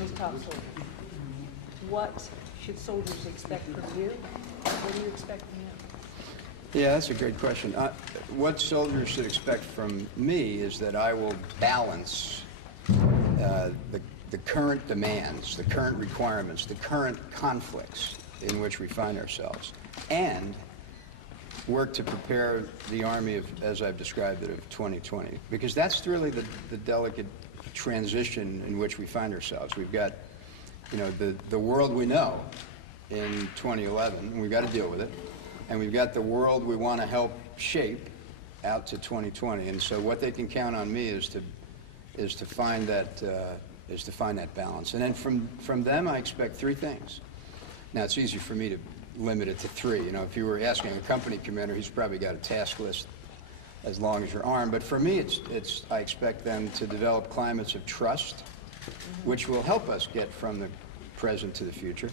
Army's top soldier. What should soldiers expect from you? What do you expect from them? Yeah, that's a great question. What soldiers should expect from me is that I will balance the current demands, the current requirements, the current conflicts in which we find ourselves, and work to prepare the Army of, as I've described it, of 2020. Because that's really the delicate transition in which we find ourselves. We've got, you know, the world we know in 2011, and we've got to deal with it. And we've got the world we want to help shape out to 2020. And so what they can count on me is to find that balance. And then from them, I expect three things. Now, it's easy for me to limit it to three. You know, if you were asking a company commander, he's probably got a task list as long as your arm. But for me, I expect them to develop climates of trust, which will help us get from the present to the future.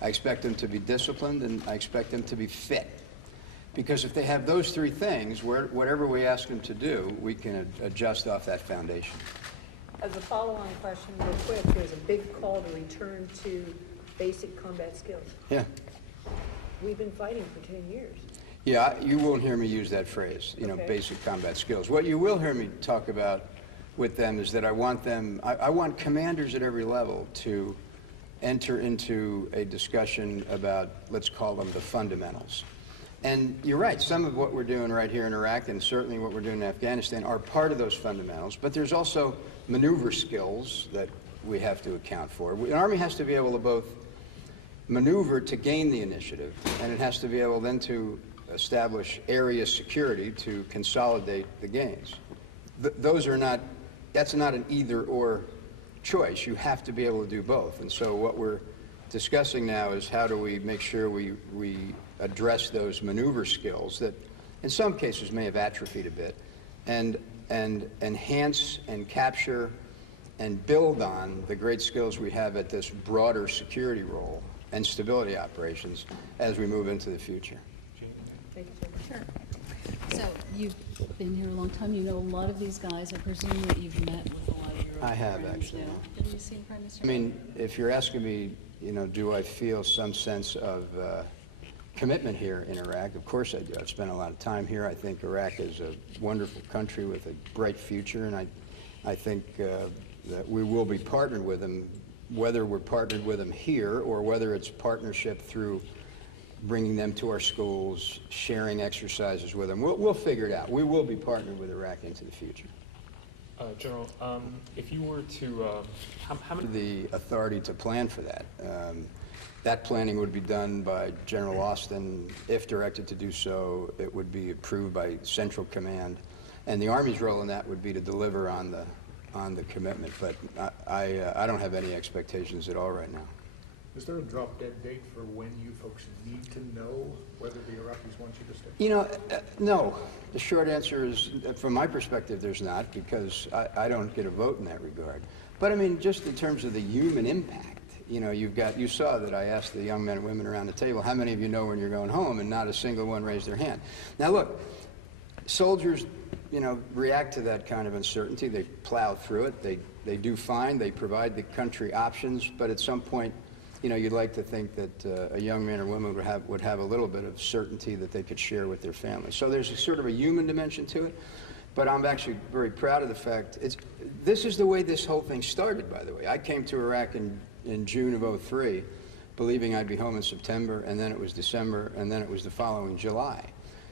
I expect them to be disciplined, and I expect them to be fit. Because if they have those three things, whatever we ask them to do, we can adjust off that foundation. As a follow-on question, real quick, there's a big call to return to basic combat skills. Yeah. We've been fighting for 10 years. Yeah, you won't hear me use that phrase, you know, Okay. basic combat skills. What you will hear me talk about with them is that I want commanders at every level to enter into a discussion about, let's call them the fundamentals. And you're right, some of what we're doing right here in Iraq, and certainly what we're doing in Afghanistan, are part of those fundamentals, but there's also maneuver skills that we have to account for. The Army has to be able to both maneuver to gain the initiative, and it has to be able then to establish area security to consolidate the gains. That's not an either-or choice. You have to be able to do both. And so what we're discussing now is how do we make sure we address those maneuver skills that in some cases may have atrophied a bit, and enhance and capture and build on the great skills we have at this broader security role and stability operations as we move into the future. Thank you, Jim. Sure. So you've been here a long time. You know a lot of these guys. I presume that you've met with a lot of your I have, friends actually. now. Did you see the Prime Minister? I mean, if you're asking me, you know, do I feel some sense of commitment here in Iraq? Of course I do. I've spent a lot of time here. I think Iraq is a wonderful country with a bright future, and I think that we will be partnered with them, whether we're partnered with them here or whether it's partnership through bringing them to our schools, sharing exercises with them. We'll figure it out. We will be partnered with Iraq into the future. General, if you were to, how many... The authority to plan for that. That planning would be done by General Austin. If directed to do so, it would be approved by Central Command. And the Army's role in that would be to deliver on the commitment. But I don't have any expectations at all right now. Is there a drop-dead date for when you folks need to know whether the Iraqis want you to stay? You know, no. The short answer is, from my perspective, there's not, because I don't get a vote in that regard. But I mean, just in terms of the human impact, you know, you saw that I asked the young men and women around the table, how many of you know when you're going home, and not a single one raised their hand. Now look, soldiers, you know, react to that kind of uncertainty. They plow through it. They do fine. They provide the country options, but at some point, you know, you'd like to think that a young man or woman would have a little bit of certainty that they could share with their family. So there's a sort of a human dimension to it, but I'm actually very proud of the fact. This is the way this whole thing started, by the way. I came to Iraq in June of '03, believing I'd be home in September, and then it was December, and then it was the following July.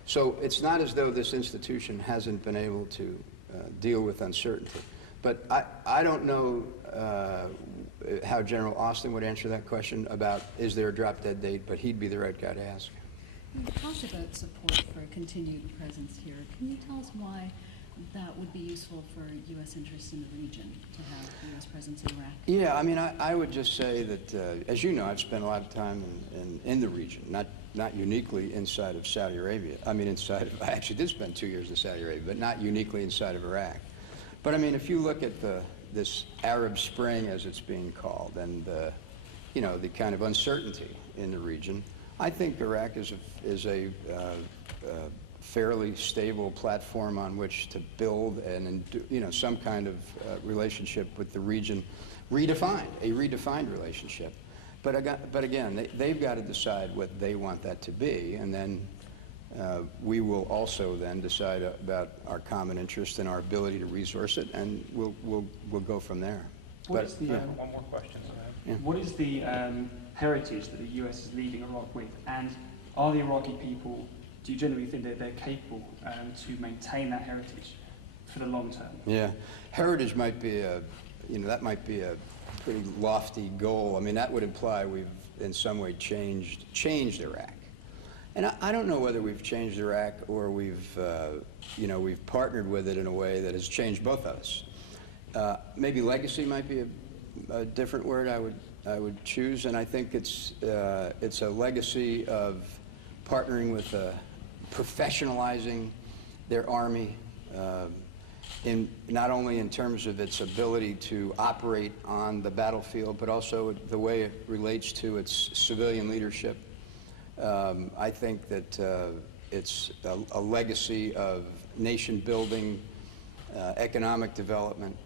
So it's not as though this institution hasn't been able to deal with uncertainty. But I don't know how General Austin would answer that question about is there a drop-dead date, but he'd be the right guy to ask. You talked about support for a continued presence here. Can you tell us why that would be useful for U.S. interests in the region to have the U.S. presence in Iraq? Yeah, I mean, I would just say that, as you know, I've spent a lot of time in the region, not uniquely inside of Saudi Arabia. I mean, I actually did spend 2 years in Saudi Arabia, but not uniquely inside of Iraq. But I mean, if you look at this Arab Spring, as it's being called, and you know, the kind of uncertainty in the region, I think Iraq is a fairly stable platform on which to build and, you know, some kind of relationship with the region, a redefined relationship. But again, they've got to decide what they want that to be, and then we will also then decide about our common interest and our ability to resource it, and we'll go from there. What is the, yeah. one more question. Yeah. What is the heritage that the US is leaving Iraq with? And are the Iraqi people, do you generally think that they're capable to maintain that heritage for the long term? Yeah, heritage might be that might be a pretty lofty goal. I mean, that would imply we've in some way changed Iraq. And I don't know whether we've changed Iraq or we've partnered with it in a way that has changed both of us. Maybe legacy might be a different word I would choose, and I think it's a legacy of partnering with, professionalizing their army, in not only in terms of its ability to operate on the battlefield, but also the way it relates to its civilian leadership. I think that it's a legacy of nation building, economic development,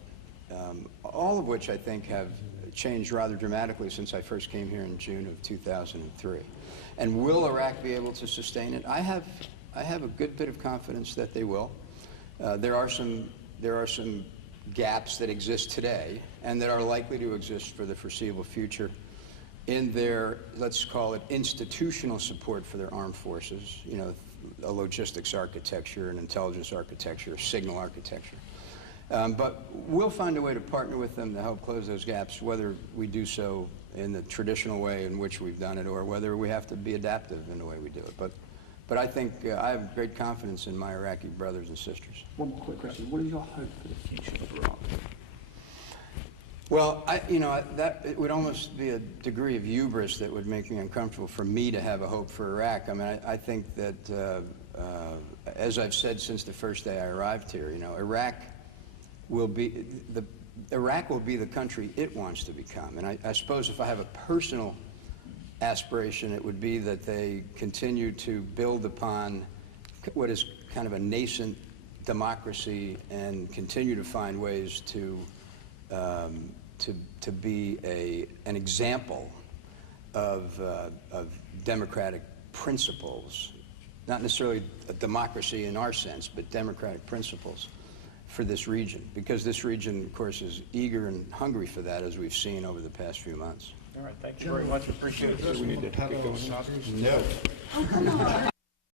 all of which I think have changed rather dramatically since I first came here in June of 2003. And will Iraq be able to sustain it? I have a good bit of confidence that they will. There are some gaps that exist today and that are likely to exist for the foreseeable future in their, let's call it, institutional support for their armed forces, you know, a logistics architecture, an intelligence architecture, signal architecture. But we'll find a way to partner with them to help close those gaps, whether we do so in the traditional way in which we've done it or whether we have to be adaptive in the way we do it. But I think I have great confidence in my Iraqi brothers and sisters. One quick question. What is your hope for the future of Iraq? Well, that it would almost be a degree of hubris that would make me uncomfortable for me to have a hope for Iraq. I mean, I think that, as I've said since the first day I arrived here, you know, Iraq will be the country it wants to become. And I suppose if I have a personal aspiration, it would be that they continue to build upon what is kind of a nascent democracy and continue to find ways to be an example of democratic principles, not necessarily a democracy in our sense, but democratic principles for this region, because this region, of course, is eager and hungry for that, as we've seen over the past few months. All right, thank you very much. Appreciate it. We need to get going. No.